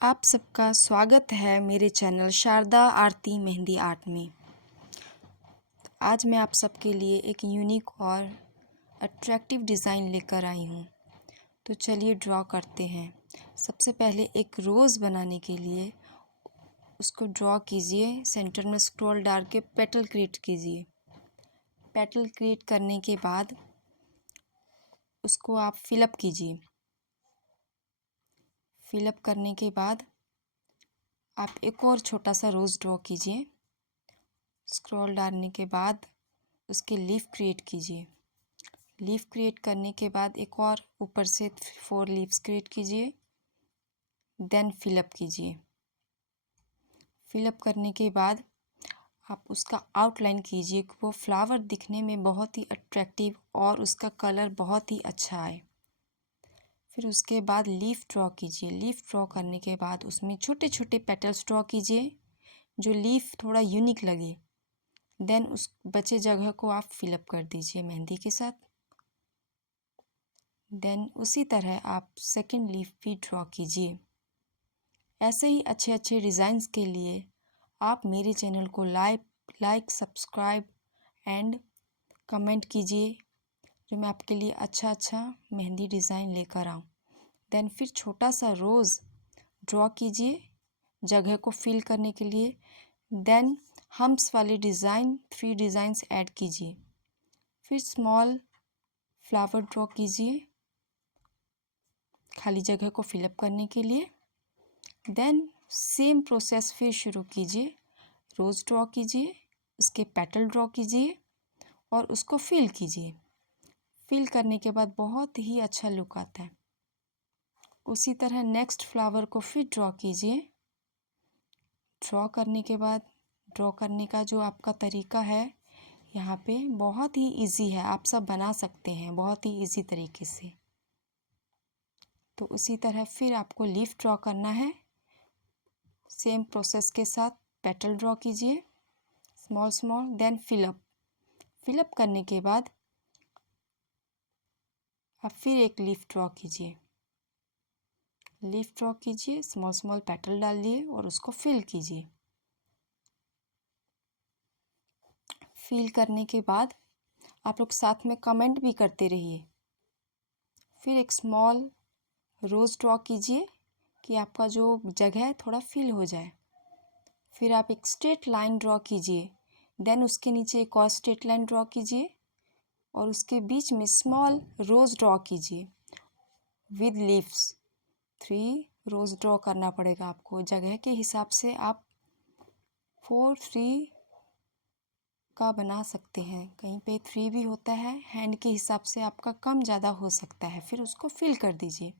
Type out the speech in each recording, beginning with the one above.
आप सबका स्वागत है मेरे चैनल शारदा आरती मेहंदी आर्ट में। आज मैं आप सबके लिए एक यूनिक और अट्रैक्टिव डिज़ाइन लेकर आई हूँ। तो चलिए ड्रॉ करते हैं। सबसे पहले एक रोज़ बनाने के लिए उसको ड्रॉ कीजिए। सेंटर में स्क्रॉल डाल के पेटल क्रिएट कीजिए। पेटल क्रिएट करने के बाद उसको आप फिलअप कीजिए। फिलअप करने के बाद आप एक और छोटा सा रोज़ ड्रॉ कीजिए। स्क्रॉल डालने के बाद उसके लीफ क्रिएट कीजिए। लीफ क्रिएट करने के बाद एक और ऊपर से 4 लीव्स क्रिएट कीजिए। देन फिलअप कीजिए। फिलअप करने के बाद आप उसका आउटलाइन कीजिए कि वो फ्लावर दिखने में बहुत ही अट्रैक्टिव और उसका कलर बहुत ही अच्छा आए। फिर उसके बाद लीफ ड्रॉ कीजिए। लीफ ड्रॉ करने के बाद उसमें छोटे छोटे पेटल्स ड्रॉ कीजिए जो लीफ थोड़ा यूनिक लगे। देन उस बचे जगह को आप फिलअप कर दीजिए मेहंदी के साथ। देन उसी तरह आप सेकंड लीफ भी ड्रॉ कीजिए। ऐसे ही अच्छे अच्छे डिज़ाइंस के लिए आप मेरे चैनल को लाइक सब्सक्राइब एंड कमेंट कीजिए जो मैं आपके लिए अच्छा मेहंदी डिज़ाइन लेकर आऊँ। देन फिर छोटा सा रोज़ ड्रॉ कीजिए जगह को फिल करने के लिए। देन हम्प्स वाले डिज़ाइन 3 डिज़ाइंस ऐड कीजिए। फिर स्मॉल फ्लावर ड्रॉ कीजिए खाली जगह को फिलअप करने के लिए। देन सेम प्रोसेस फिर शुरू कीजिए। रोज़ ड्रॉ कीजिए, उसके पेटल ड्रॉ कीजिए और उसको फिल कीजिए। फिल करने के बाद बहुत ही अच्छा लुक आता है। उसी तरह नेक्स्ट फ्लावर को फिर ड्रॉ कीजिए। ड्रॉ करने के बाद ड्रॉ करने का जो आपका तरीका है यहाँ पे बहुत ही इजी है, आप सब बना सकते हैं बहुत ही इजी तरीके से। तो उसी तरह फिर आपको लीफ ड्रॉ करना है। सेम प्रोसेस के साथ पेटल ड्रॉ कीजिए स्मॉल देन फिलअप करने के बाद आप फिर एक लीफ ड्रॉ कीजिए। लीफ ड्रॉ कीजिए, स्मॉल पेटल डालिए और उसको फिल कीजिए। फिल करने के बाद आप लोग साथ में कमेंट भी करते रहिए। फिर एक स्मॉल रोज़ ड्रॉ कीजिए कि आपका जो जगह है थोड़ा फिल हो जाए। फिर आप एक स्ट्रेट लाइन ड्रॉ कीजिए। देन उसके नीचे एक और स्ट्रेट लाइन ड्रॉ कीजिए और उसके बीच में स्मॉल रोज़ ड्रॉ कीजिए विद लीव्स। 3 रोज़ ड्रॉ करना पड़ेगा आपको। जगह के हिसाब से आप 4 3 का बना सकते हैं। कहीं पे 3 भी होता है। हैंड के हिसाब से आपका कम ज़्यादा हो सकता है। फिर उसको फिल कर दीजिए।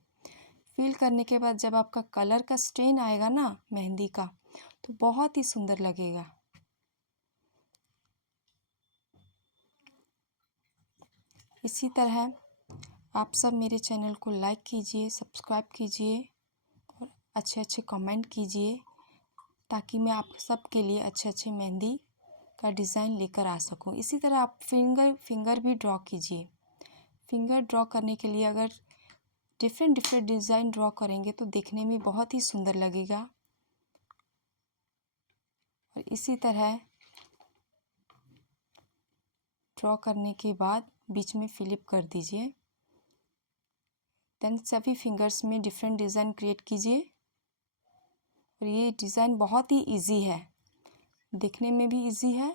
फिल करने के बाद जब आपका कलर का स्ट्रेन आएगा ना मेहंदी का तो बहुत ही सुंदर लगेगा। इसी तरह आप सब मेरे चैनल को लाइक कीजिए, सब्सक्राइब कीजिए और अच्छे कमेंट कीजिए ताकि मैं आप सबके लिए अच्छे मेहंदी का डिज़ाइन लेकर आ सकूं। इसी तरह आप फिंगर भी ड्रॉ कीजिए। फिंगर ड्रॉ करने के लिए अगर डिफरेंट डिज़ाइन ड्रॉ करेंगे तो देखने में बहुत ही सुंदर लगेगा। और इसी तरह ड्रॉ करने के बाद बीच में फिलिप कर दीजिए। देन सभी फिंगर्स में डिफरेंट डिज़ाइन क्रिएट कीजिए। और ये डिज़ाइन बहुत ही इजी है, देखने में भी इजी है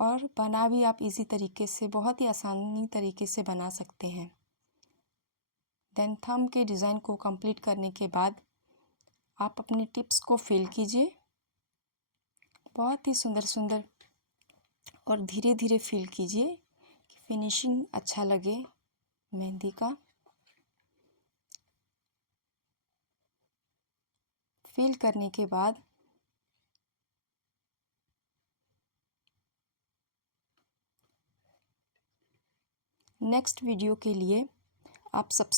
और बना भी आप इजी तरीके से बहुत ही आसानी तरीके से बना सकते हैं। देन थंब के डिज़ाइन को कंप्लीट करने के बाद आप अपने टिप्स को फिल कीजिए। बहुत ही सुंदर और धीरे धीरे फिल कीजिए कि फिनिशिंग अच्छा लगे मेहंदी का। फिल करने के बाद नेक्स्ट वीडियो के लिए आप सब्सक्राइब